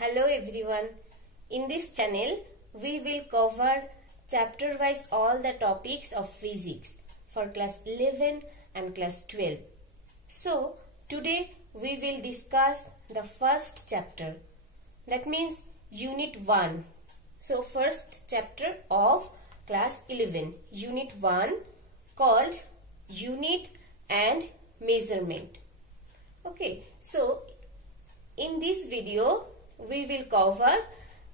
Hello everyone. In this channel, we will cover chapter wise all the topics of physics for class 11 and class 12. So, today we will discuss the first chapter. That means unit 1. So, first chapter of class 11. Unit 1 called unit and measurement. Okay. So, in this video, we will cover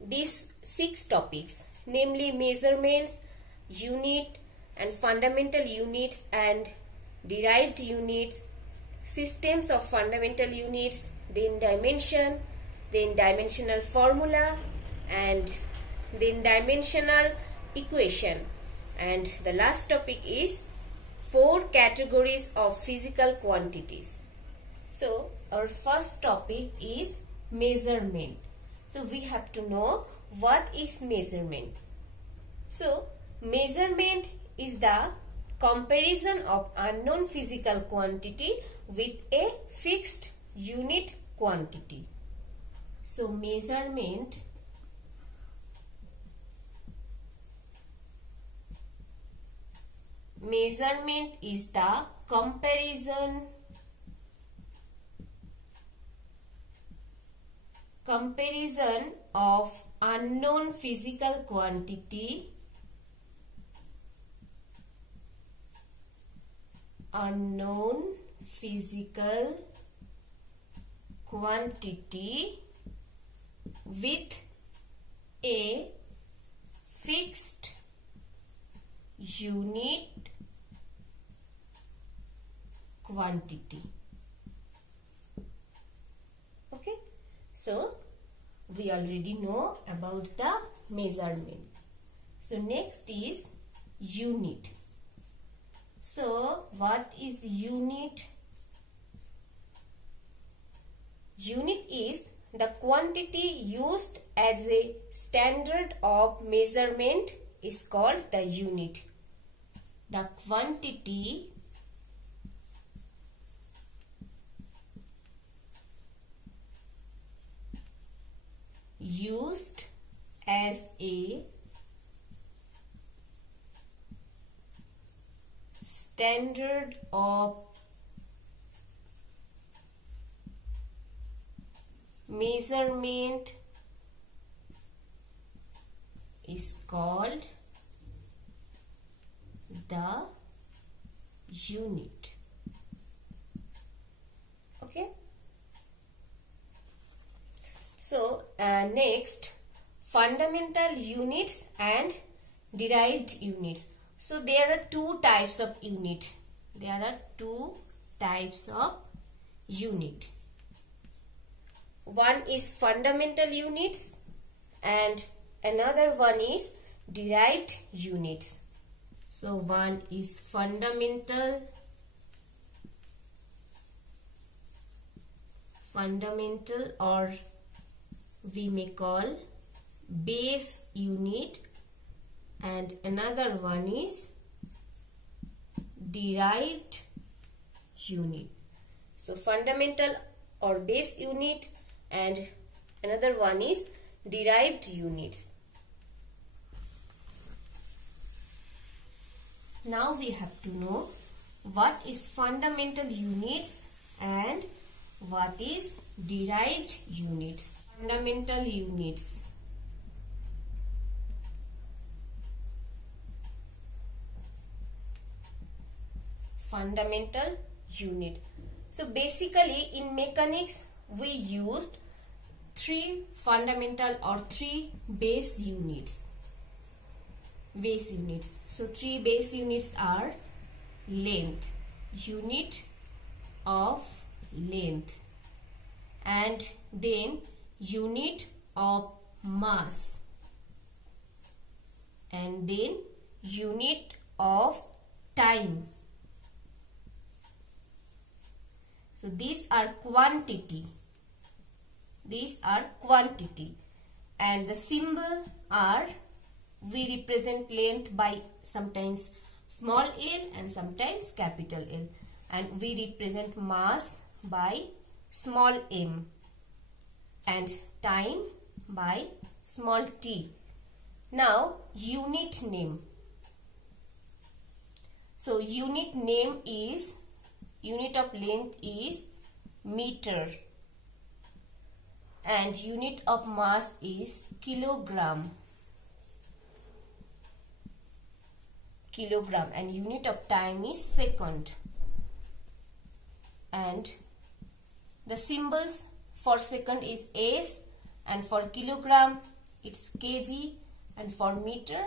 these 6 topics, namely measurements, unit and fundamental units and derived units, systems of fundamental units, then dimension, then dimensional formula, and then dimensional equation. And the last topic is 4 categories of physical quantities. So, our first topic is measurement. So, we have to know what is measurement. So, measurement is the comparison of unknown physical quantity with a fixed unit quantity. So, measurement is the comparison of unknown physical quantity with a fixed unit quantity. Okay. So, we already know about the measurement. So, next is unit. So, what is unit? Unit is the quantity used as a standard of measurement is called the unit. The quantity used as a standard of measurement is called the unit. Okay. So, next, fundamental units and derived units. So, there are 2 types of unit. One is fundamental units and another one is derived units. So, one is fundamental or we may call base unit, and another one is derived unit. So, fundamental or base unit and another one is derived units. Now, we have to know what is fundamental units and what is derived units. Fundamental units. So, basically in mechanics we used 3 fundamental or 3 base units. So, 3 base units are length, unit of length, and then unit of mass, and then unit of time. So, these are quantity. And the symbol are, we represent length by sometimes small l and sometimes capital L, and we represent mass by small m, and time by small t. Now unit name. So unit name is, unit of length is meter and unit of mass is kilogram. And unit of time is second. And the symbols for second is S, and for kilogram it's kg, and for meter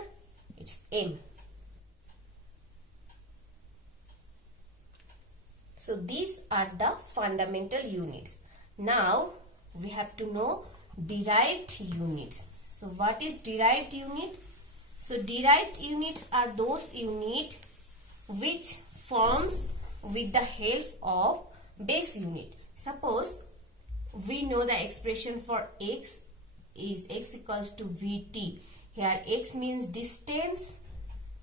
it's m. So these are the fundamental units. Now we have to know derived units. So what is derived unit? So derived units are those units which forms with the help of base unit. Suppose we know the expression for x is x equals to vt. Here x means distance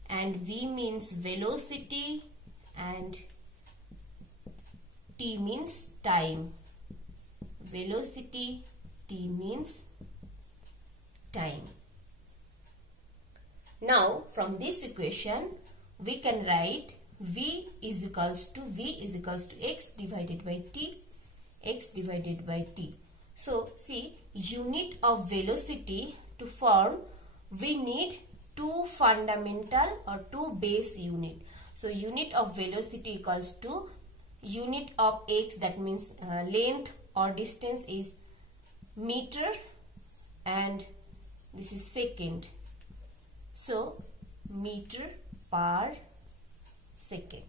and v means velocity and t means time. Velocity, t means time. Now from this equation we can write v is equals to x divided by t, x divided by t. So see, unit of velocity to form we need two fundamental or two base unit. So unit of velocity equals to unit of x, that means length or distance is meter and this is second. So meter per second.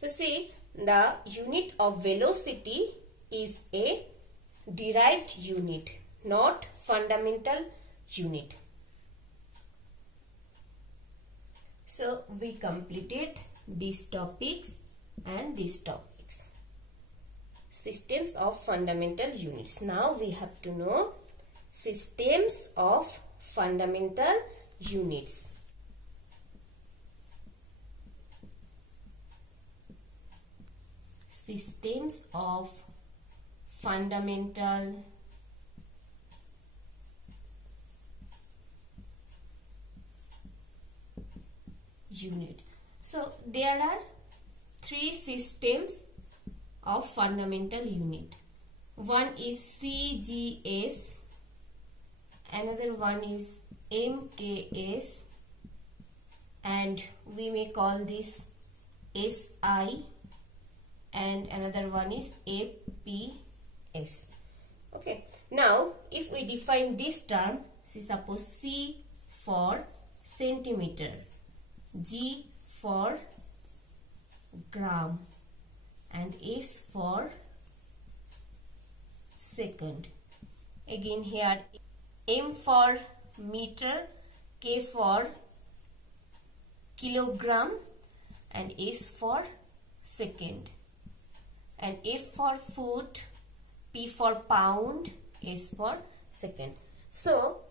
So see, the unit of velocity is a derived unit, not fundamental unit. So we completed these topics and these topics. Systems of fundamental units. Now we have to know systems of fundamental units. Systems of fundamental unit. So there are three systems of fundamental unit. One is CGS, another one is MKS, and we may call this SI, and another one is APS. Okay, now if we define this term, see, suppose C for centimeter, G for gram, and S for second. Again here M for meter, K for kilogram, and S for second. And F for foot, P for pound, S for second. So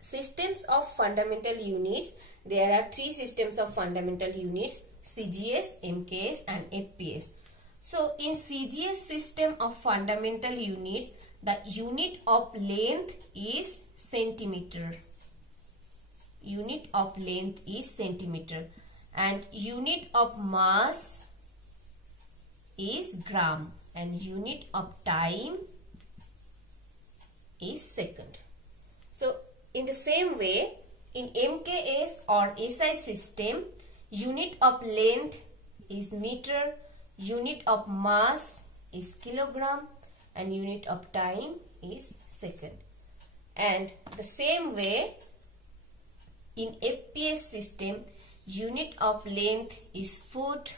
systems of fundamental units, there are three systems of fundamental units: CGS, MKS and APS. So in CGS system of fundamental units, the unit of length is centimeter. Unit of length is centimeter, and unit of mass is gram, and unit of time is second. So in the same way, in MKS or SI system, unit of length is meter, unit of mass is kilogram, and unit of time is second. And the same way, in FPS system, unit of length is foot,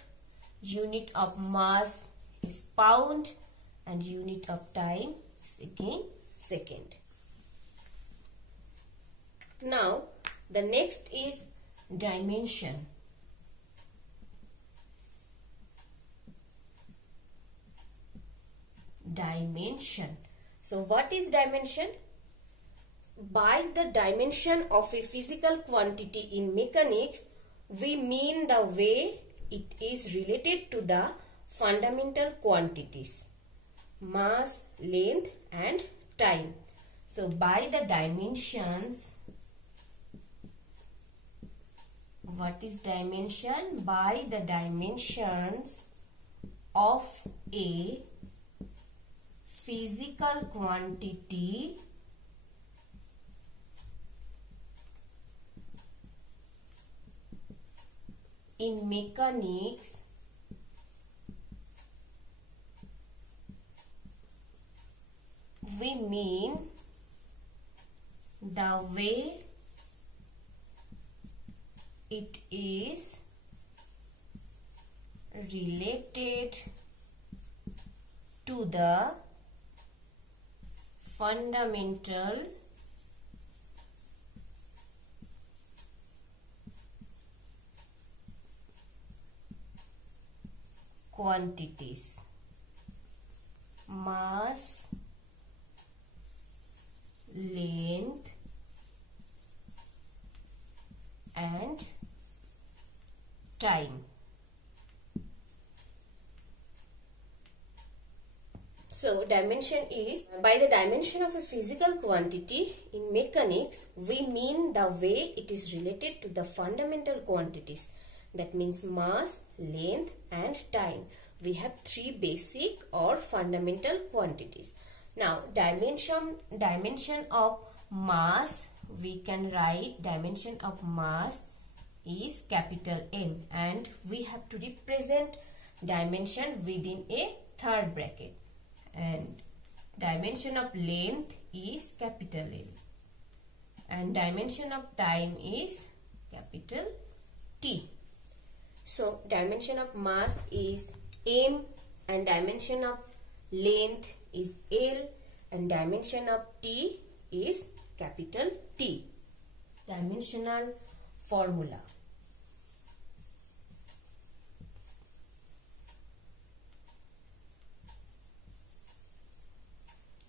unit of mass is pound, and unit of time is again second. Now the next is dimension. Dimension. So what is dimension? By the dimension of a physical quantity in mechanics, we mean the way it is related to the fundamental quantities: mass, length and time. So by the dimensions, what is dimension? By the dimensions of a physical quantity in mechanics, we mean the way it is related to the fundamental quantities: mass, length, and time. So dimension is, by the dimension of a physical quantity in mechanics, we mean the way it is related to the fundamental quantities. That means mass, length, and time. We have three basic or fundamental quantities. Now dimension of mass, we can write dimension of mass is capital M, and we have to represent dimension within a third bracket. And dimension of length is capital L, and dimension of time is capital T. So dimension of mass is M, and dimension of length is L, and dimension of T is capital T. Dimensional formula.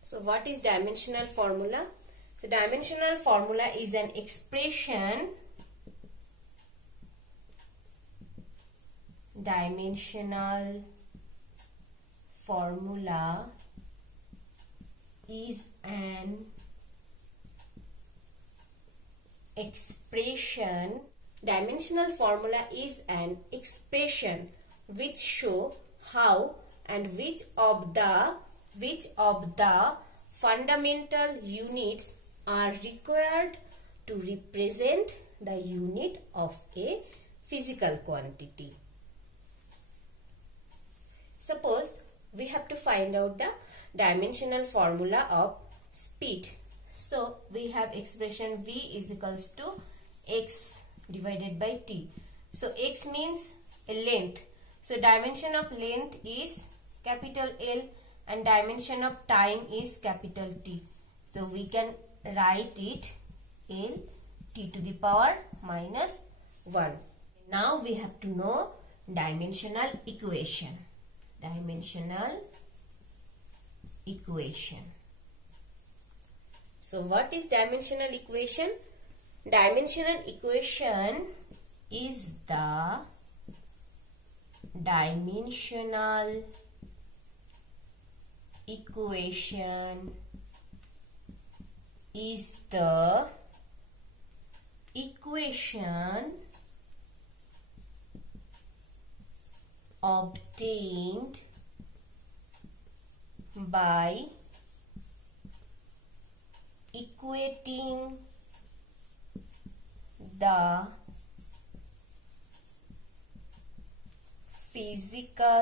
So what is dimensional formula? So dimensional formula is an expression. Dimensional formula is an expression. Dimensional formula is an expression which show how and which of the fundamental units are required to represent the unit of a physical quantity. Suppose we have to find out the dimensional formula of speed. So we have expression V is equals to x divided by t. So x means a length. So dimension of length is capital L, and dimension of time is capital T. So we can write it L t to the power minus 1. Now we have to know dimensional equation. Dimensional equation. So what is dimensional equation? Dimensional equation is the dimensional equation is the equation obtained by equating the physical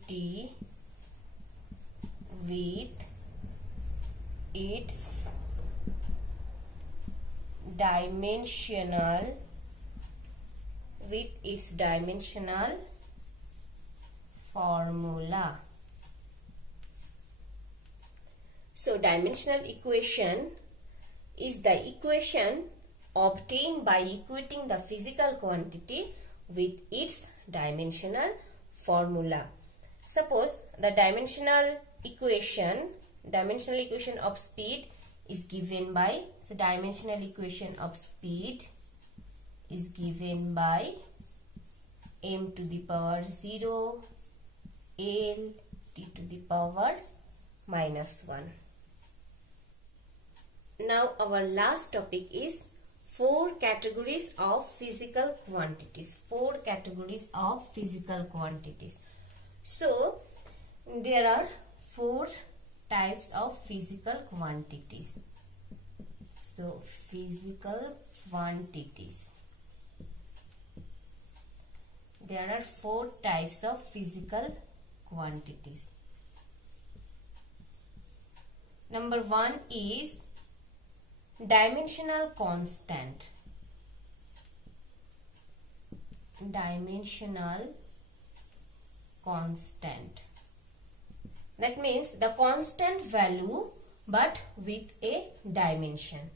quantity with its dimensional formula. So dimensional equation is the equation obtained by equating the physical quantity with its dimensional formula. Suppose the dimensional equation of speed is given by, so dimensional equation of speed is given by m to the power 0 L t to the power minus 1. Now our last topic is 4 categories of physical quantities. 4 categories of physical quantities. So there are 4 types of physical quantities. So physical quantities. There are 4 types of physical quantities. Number 1 is dimensional constant. Dimensional constant. That means the constant value but with a dimension.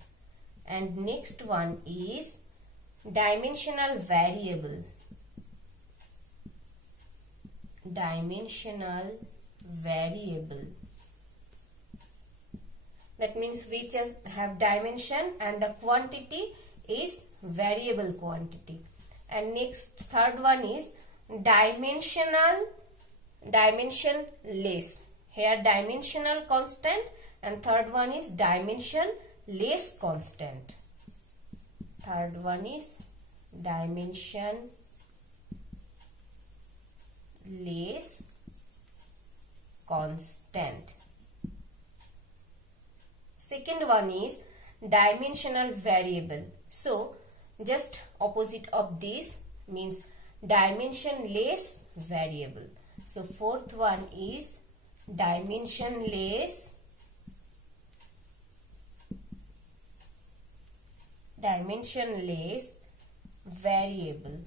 And next one is dimensional variable. Dimensional variable. That means which have dimension and the quantity is variable quantity. And next, third one is dimensionless. Here dimensional constant, and third one is dimensionless constant. Third one is dimensionless constant. Second one is dimensional variable. So just opposite of this means dimensionless variable. So fourth one is dimensionless variable.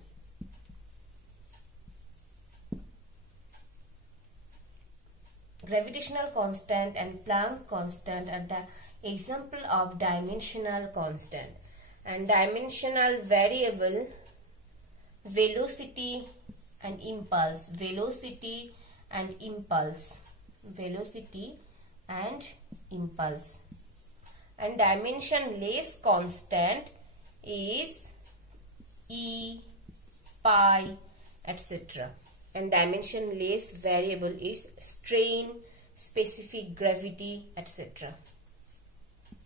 Gravitational constant and Planck constant are the example of dimensional constant. And dimensional variable, velocity and impulse. Velocity and impulse. Velocity and impulse. And dimensionless constant is E, pi, etc. And dimensionless variable is strain, specific gravity, etc.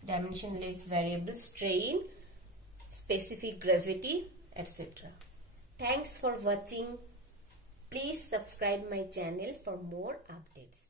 Dimensionless variable, strain, specific gravity, etc. Thanks for watching. Please subscribe my channel for more updates.